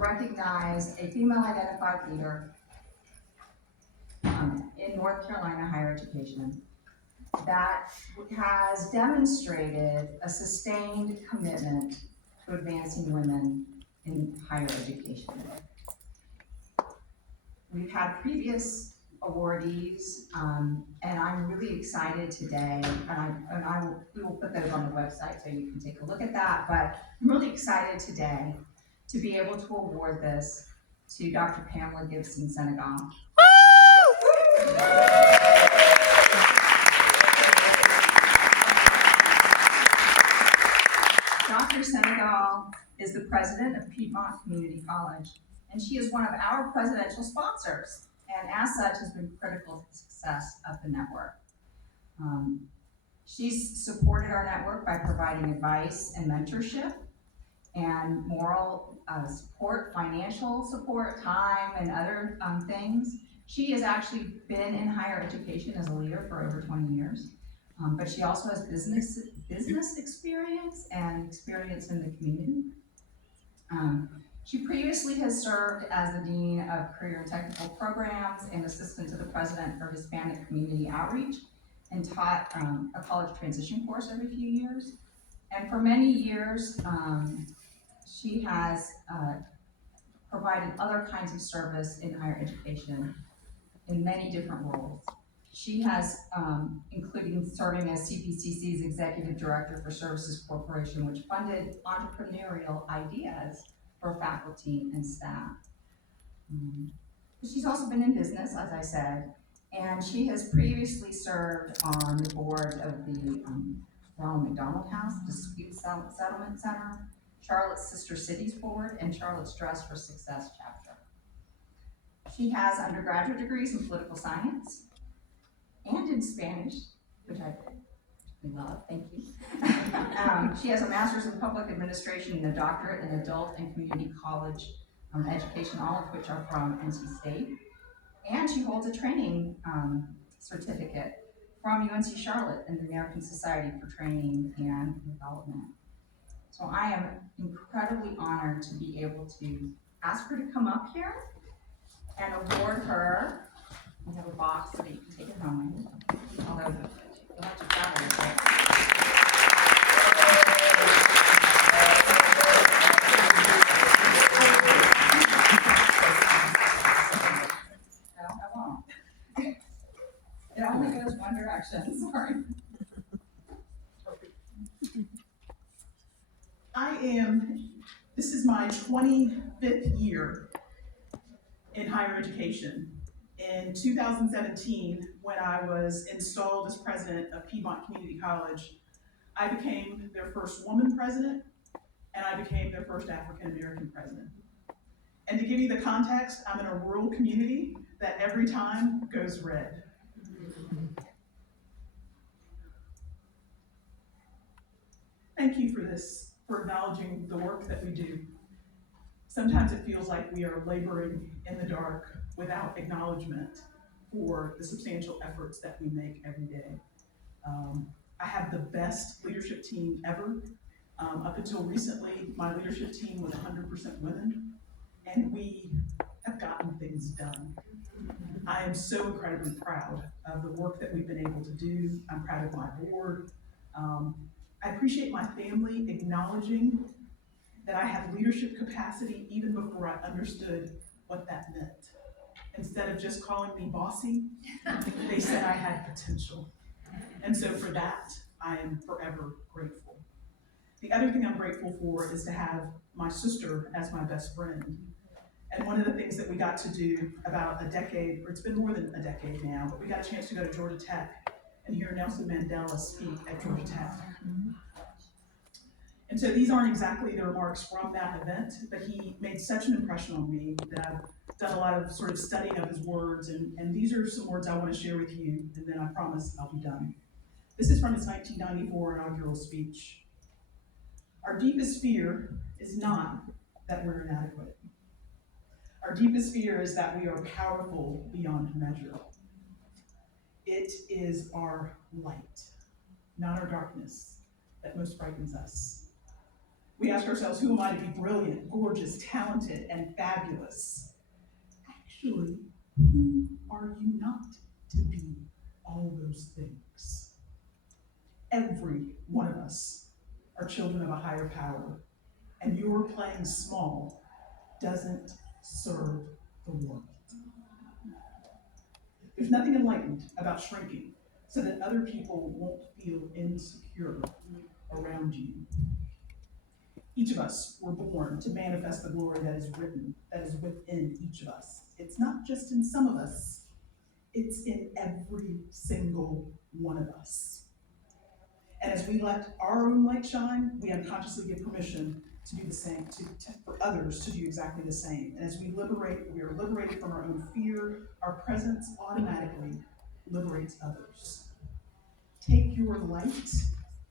recognize a female identified leader in North Carolina higher education that has demonstrated a sustained commitment to advancing women in higher education. We've had previous awardees, and I'm really excited today, we will put those on the website so you can take a look at that, but I'm really excited today to be able to award this to Dr. Pamela Gibson Senegal. Dr. Senegal is the president of Piedmont Community College, and she is one of our presidential sponsors, and as such has been critical to the success of the network. She's supported our network by providing advice and mentorship and moral support, financial support, time, and other things. She has actually been in higher education as a leader for over 20 years, but she also has business experience and experience in the community. She previously has served as the Dean of Career and Technical Programs and Assistant to the President for Hispanic Community Outreach, and taught a college transition course every few years. And for many years, she has provided other kinds of service in higher education in many different roles. She has, including serving as CPCC's Executive Director for Services Corporation, which funded entrepreneurial ideas for faculty and staff. She's also been in business, as I said, and she has previously served on the board of the Ronald McDonald House Dispute Settlement Center, Charlotte's Sister Cities Board, and Charlotte's Dress for Success chapter. She has undergraduate degrees in political science and in Spanish, which I love, thank you. She has a master's in public administration and a doctorate in adult and community college education, all of which are from NC State. And she holds a training certificate from UNC Charlotte and the American Society for Training and Development. So I am incredibly honored to be able to ask her to come up here and award her. I have a box so that you can take it home, although you'll have to travel with it. No, I won't. It only goes one direction, sorry. This is my 25th year in higher education. In 2017, when I was installed as president of Piedmont Community College, I became their first woman president, and I became their first African American president. And to give you the context, I'm in a rural community that every time goes red. Thank you for this, for acknowledging the work that we do. Sometimes it feels like we are laboring in the dark without acknowledgement for the substantial efforts that we make every day. I have the best leadership team ever. Up until recently, my leadership team was 100% women, and we have gotten things done. I am so incredibly proud of the work that we've been able to do. I'm proud of my board. I appreciate my family acknowledging that I have leadership capacity even before I understood what that meant. Instead of just calling me bossy, they said I had potential. And so for that, I am forever grateful. The other thing I'm grateful for is to have my sister as my best friend. And one of the things that we got to do about a decade, or it's been more than a decade now, but we got a chance to go to Georgia Tech and hear Nelson Mandela speak at Georgia Tech. And so these aren't exactly the remarks from that event, but he made such an impression on me that I've done a lot of sort of studying of his words, and these are some words I want to share with you, and then I promise I'll be done. This is from his 1994 inaugural speech. Our deepest fear is not that we're inadequate. Our deepest fear is that we are powerful beyond measure. It is our light, not our darkness, that most frightens us. We ask ourselves, who am I to be brilliant, gorgeous, talented, and fabulous? Actually, who are you not to be all those things? Every one of us are children of a higher power, and your playing small doesn't serve the world. There's nothing enlightened about shrinking so that other people won't feel insecure around you. Each of us were born to manifest the glory that is written, that is within each of us. It's not just in some of us, it's in every single one of us. And as we let our own light shine, we unconsciously give permission to do the same, for others to do exactly the same. And as we are liberated from our own fear, our presence automatically liberates others. Take your light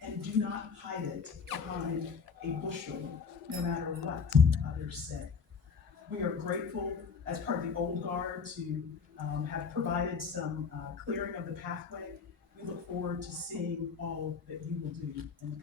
and do not hide it behind a bushel, no matter what others say. We are grateful as part of the Old Guard to have provided some clearing of the pathway. We look forward to seeing all that you will do in the